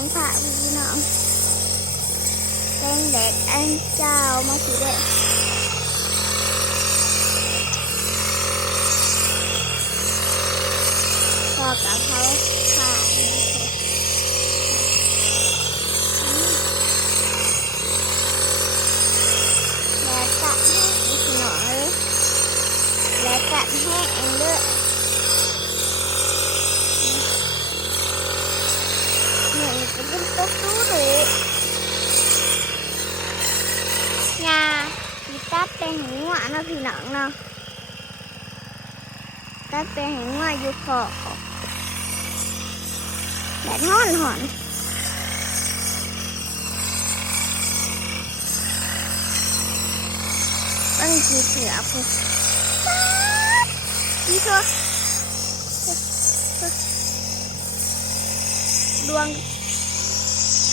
อบนท้องฟ้าพี่น้องแดงแดดอันเจ้ามาสิ จะเป็นตุ๊กตู้เลยงาพี่ตัดเป็นหัวนะพี่น้องเ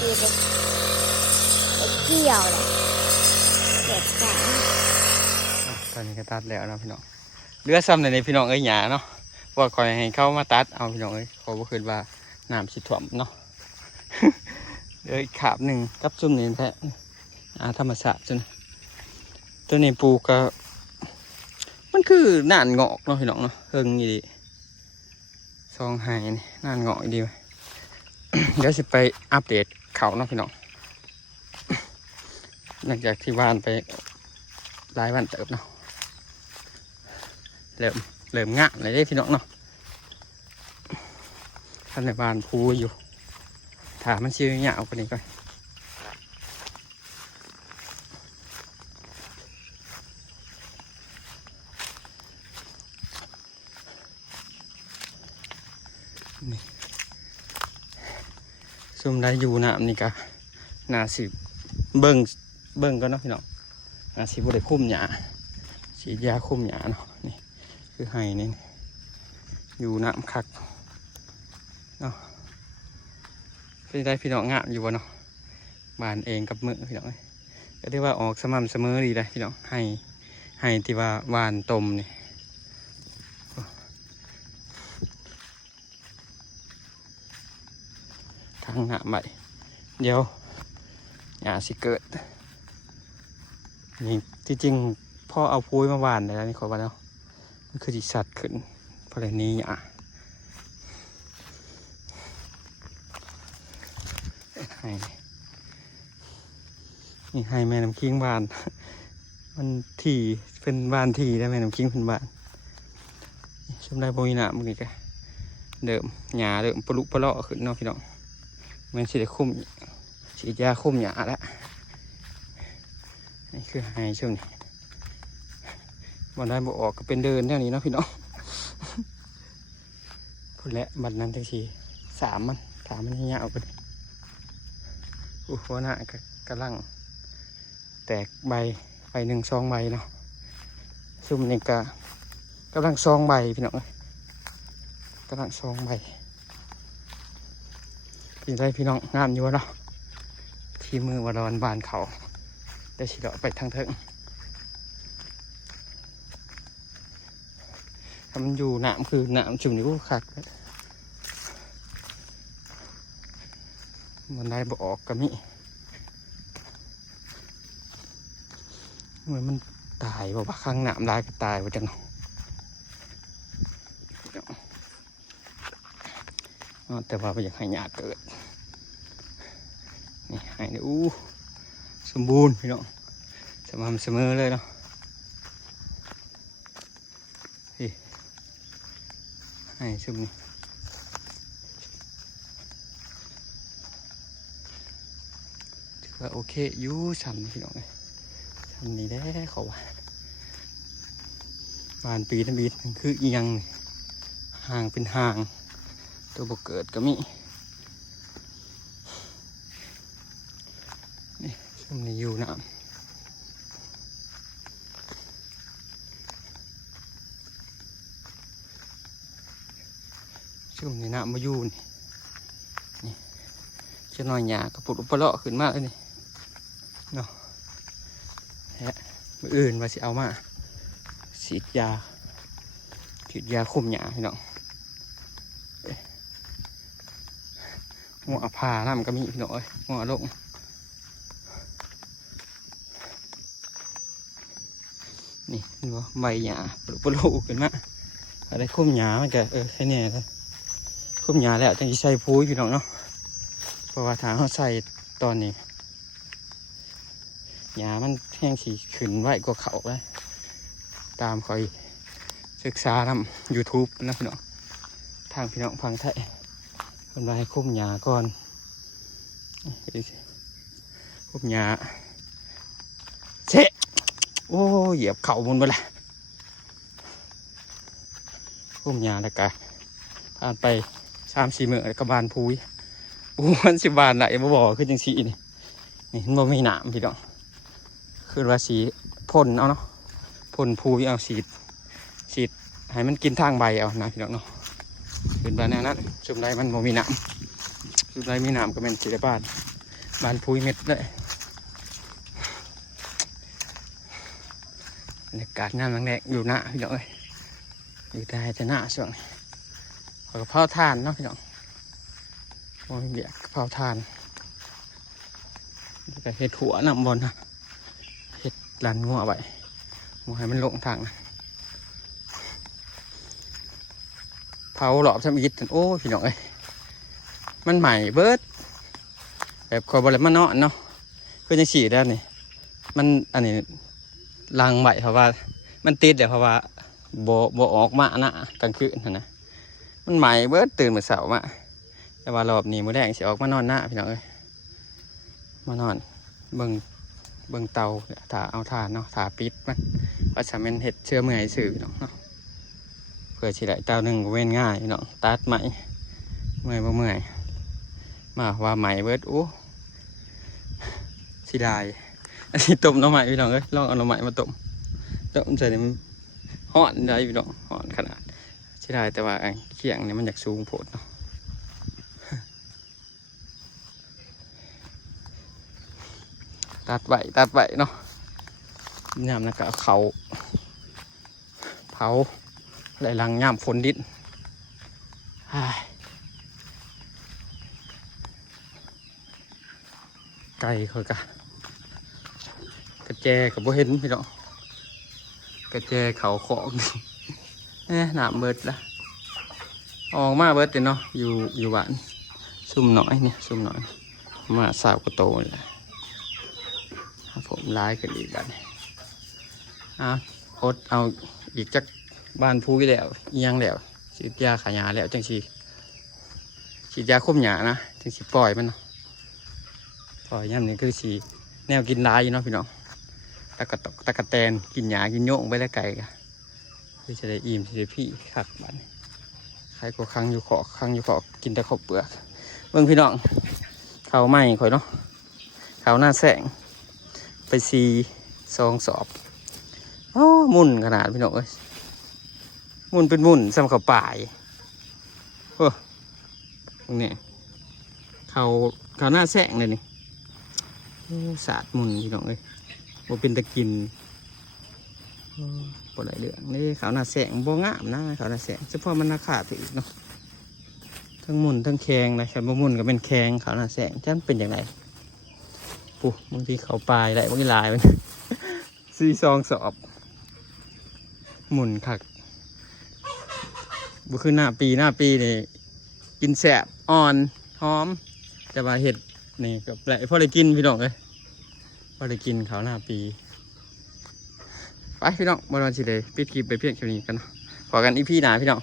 ชิ้นจะกีเด็กเด็กเกี่ยวเลยเด็กแข็งอะตอนนี้ก็ตัดแล้วนะพี่น้องเหลือซ้ำในพี่น้องเอ้ยหยาเนาะว่าคอยให้เข้ามาตัดเอาพี่น้องเอ้ยขอบ่คืนว่าน้ำสิท่วมเนาะเดี๋ยวอีกขาบหนึ่งกับซุ่มนี่แท้อาธรรมศาสตร์จนตัวนี้ปลูกก็มันคือน่านงอกเนาะพี่น้องเนาะเฮิงอีดีซองไห้นี่น่านงอกอีดีเดี๋ยวสิไปอัปเดต เขาเนาะพี่น้องหลังจากที่วานไปหลายวันเติบเนาะเริ่มเริ่มงะเลยเด้พี่น้องเนาะท่านในบ้านพูอยู่ถามมันชื่อเงาไปนี่ก่อนนี่ ซุ่มได้อยู่น้ำนี่กะนาสิเบิ่งเบิ่งก็นาะพี่น้องนาสิบ่ได้คุ้มหยาฉีดยาคุ้มหยาเนาะนี่คือไห้นี่อยู่น้ำคักเนาะเป็นได้พี่น้องงามอยู่วะเนาะบานเองกับมือพี่น้องเอ้ยก็ได้ว่าออกสม่ำเสมอดีเลยพี่น้องให้ให้ที่ว่าวานตมนี่ทางหน้าใหม่ เดี๋ยวหยาสิเกิด นี่ที่จริงพ่อเอาพุ้ยมาหวานแล้วนี่ขอว่าเนาะมันคือจิสัตว์ขึ้นเพราะอะไรนี้อะให้นี่ให้แม่น้ำคิงบาน มันทีเป็นบานทีได้แม่น้ำคิงเป็นบานชมได้โบยหนามนี่แกเดิมหยาเดิมปลุกปลาะขึ้นเนาะพี่น้อง มันสิได้คุ้มฉีดยาคุ้มหยาแล้วนี่คือให้ช่วงนี้วันได้บ่ออกก็เป็นเดินเท่านี้เนาะพี่น้องพุ่นแหละบัดนั้นจังสีสามมันสามมันยาวๆไปอู้หัวหน้าก็กำลัง แตกใบใบหนึ่งซองใบเนาะซุ่มนี่ก็กำลังซองใบพี่น้องเอ้ยกำลังซองใบีได้พี่น้องงามอยู่เนาะที่มือวารอนบานเขาได้ฉีดออกไปทางเทิงถ้ามันอยู่หนามคือหนามจุ่มนิ้วคักมันได้บออกก็มีเหมือนมันตายบ่ว่าข้างหนามลายก็ตายว่าจังเนาะอ้อ แต่ว่าไปอยากให้หยาดเกิดนี่ให้ด้อู้สมบูรณ์พี่น้องสม่ำเสมอเลยเนาะพี่ให้ซุมนี่ถือว่าโอเคอยู่ซ้ำพี่น้องเลยซ้ำนี่ได้เขาว่าบานปีทั้งปีนคือเอียงห่างเป็นห่าง ตัวบกเกิดก็มีช่วงนี้อยู่น้ำช่วงนี้น้ำมาอยู่นี่นี่จะน้อยหยากระปุกอุปเลาะขึ้นมากเลยนี่เนาะแฮะมืออื่นว่าสิเอามาฉีดยาฉีดยาคุมหยาพี่น้องเอ๊ะ หัวผ่าน้ำก็มีพี่น้อยหัวลงนี่เห็นบ่ใบหญ้าปลุกปลุกขึ้นมาอะไรคุ้มหญ้ามันก็เออแค่นี้ครับคุ้มหญ้าแล้วจังใส่ปุ๋ยพี่น้องเนาะเพราะว่าถ้าเขาใส่ตอนนี้หญ้ามันแห้งสีขึ้นไว้กว่าเขาเลยตามคอยศึกษานำ YouTube นะพี่น้องทางพี่น้องพังไทย คนว่าให้คุ้มหญ้าก่อนคุ้มหญ้าเชะโอ้ยเหยียบเข่าบนไปละพุ่มยาแล้วกะผ่านไปสามสี่เมืองแล้วก็บานพูยปูมันสิบานไหนมาบอกคือจังสีนี่นี่มันบ่มีหนามพี่น้องคือว่าสีพ่นเอาเนาะพ่นพูยเอาสีสีให้มันกินทางใบเอานะพี่น้องเนาะ เป็นบ้านแนวนั้นจุ่มไรมันบ่มีนามจุ่มไรมีนามก็เป็นสีได้บานบ้านพูยเม็ดเลยบรรยากาศน้ำแดงๆอยู่หน้าพี่น้องเอ้ยอยู่ได้จะหน้าส่วงนี้ขอกระเพราทานเนาะพี่น้องโอ้ยเบียกระเพราทานแล้วก็เห็ดหัวนำบอลนะเห็ดลันงัวไว้หมูให้มันลงทางนะ ผาหลอบทำอีกโอ้พี่น้องเอ้ยมันใหม่เบิดแบบคอยบอลมันเนาะเนาะเพื่อจะฉีดได้นี่มันอันนี้ลังไว้เพราะว่า มันติดเดี๋ยวเพราะว่าโบโบออกมานะกลางคืนนะนะมันใหม่เบิดตื่นเมื้อเสาร์มาแต่ว่ารอบนี้มือแรกสิออกมานอนหน้าพี่น้องเอ้ยมานอนเบิ่งเบิ่งเตาถ้าเอาถ่านเนาะถ่าปิดมันว่าจะเป็นเห็ดเชื้อเมื่อยสื่อพี่น้องเนาะ พื่อสิได้เตาหนึ่งเว้นง่ายพี่น้องตัดใหม่เมื่อยบ่เมื่อยมาว่าใหม่เบิดโอ้สิได้อันนี้ต้มหน้ำใหม่พี่น้องเอ้ยลองเอาหน้ำใหมมาต้มต้มใส่นี่มันห่อนได้พี่น้องห่อนขนาดใช่ได้แต่ว่าเขียงนี่ยมันอยากสูงโผดเนาะตัดไว้ตัดไว้เนาะยามนั้นก็เอาเขาเผา ไหลหลังยามฝนดินอ้ายไก่เขากะกระแจกับบ่เห็นพี่น้องกระแจเขาของเอ๊ะหนามเบิดละออกมาเบิดเนาะอยู่อยู่บ้านซุ่มน้อยเนี่ยซุ่มน้อย มาสาวกระโตนี่แหละครับผมร้ายกันอีกบ้านนี้อะอดเอาอีกจัก บ้านพูยแล้วเอียงแล้วฉีดยาขายาแล้วจังสีฉีดยาคุมหยานะจังสีปล่อยมันเนาะปล่อยย่ำนี้คือสีแนวกินร้ายอยู่เนาะพี่น้องตะกะตกตะกะแตนกินหยากินโยงไปแล้วไก่กะเพื่อจะได้อิ่มจะได้พี่ขักบ้านใครก็คังอยู่ขอคังอยู่ขอกินแต่ข้าวเปลือกเบิ่งพี่น้องเข้าไหม้ข่อยเนาะเข้าหน้าแสงไปซีซองสอบโอ้มุ่นขนาดพี่น้องเอ้ย มุนเป็นมุนสำข้าป่ายโอ้ตรงนี้ข้าวข้าหน้าแสงเลยนี่สาดมุนพี่น้องเอ้ยบ่เป็นตะกินโอ้บ่ได้เรื่องนี่ขาวหน้าแสงบ่งามนะขาวหน้าแสงเฉพาะมันราคาไปอีกเนาะทั้งมุนทั้งแข็งนะแค่บ่มุนก็เป็นแข็งเขาหน้าแสงจันเป็นอย่างไรปุ๊บางทีเขาปลายได้บางทีลายมันสี่ซองสอบ หมุนคัก บุคือหน้าปีหน้าปีนี่กินแสบอ่อนหอม แต่ว่าเห็ดนี่ก็แปลกพอได้กินพี่น้องเลยพอได้กินเขาหน้าปี ไปพี่น้องบอลวันสิเลยปิดคลิปไปเพียงแค่นี้กันนะขอกันอีพีหนาพี่น้อง